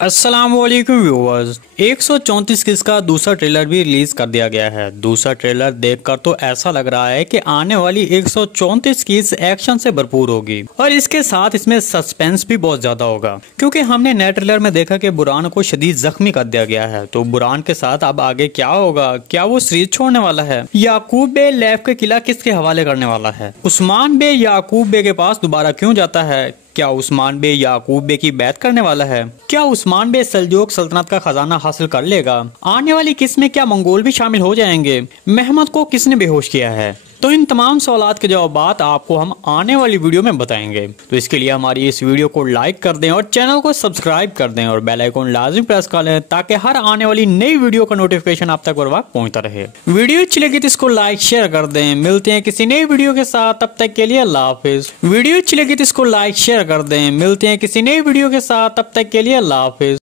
अस्सलामुअलैकुम व्यूअर्स। 134 किस का दूसरा ट्रेलर भी रिलीज कर दिया गया है। दूसरा ट्रेलर देखकर तो ऐसा लग रहा है कि आने वाली 134 किस एक्शन से भरपूर होगी और इसके साथ इसमें सस्पेंस भी बहुत ज्यादा होगा, क्योंकि हमने नए ट्रेलर में देखा कि बुरान को शदीद जख्मी कर दिया गया है। तो बुरान के साथ अब आगे क्या होगा? क्या वो सीरीज छोड़ने वाला है? याकूब बे लैफ का किला किसके हवाले करने वाला है? उस्मान बे याकूब बे के पास दोबारा क्यों जाता है? क्या उस्मान बे याकूब बे की बैत करने वाला है? क्या उस्मान बे सल्जूक सल्तनत का खजाना हासिल कर लेगा? आने वाली किस्त में क्या मंगोल भी शामिल हो जाएंगे? महमद को किसने बेहोश किया है? तो इन तमाम सवालात के जवाब आपको हम आने वाली वीडियो में बताएंगे। तो इसके लिए हमारी इस वीडियो को लाइक कर दें और चैनल को सब्सक्राइब कर दें और बेल आइकन लाजिम प्रेस कर लें ताकि हर आने वाली नई वीडियो का नोटिफिकेशन आप तक बर वक्त पहुंचता रहे। वीडियो अच्छी लगी तो इसको लाइक शेयर कर दें। मिलते हैं किसी नई वीडियो के साथ, तब तक के लिए अल्लाह हाफिज। वीडियो अच्छी लगी तो इसको लाइक शेयर कर दें। मिलते हैं किसी नई वीडियो के साथ, तब तक के लिए अल्लाह हाफिज।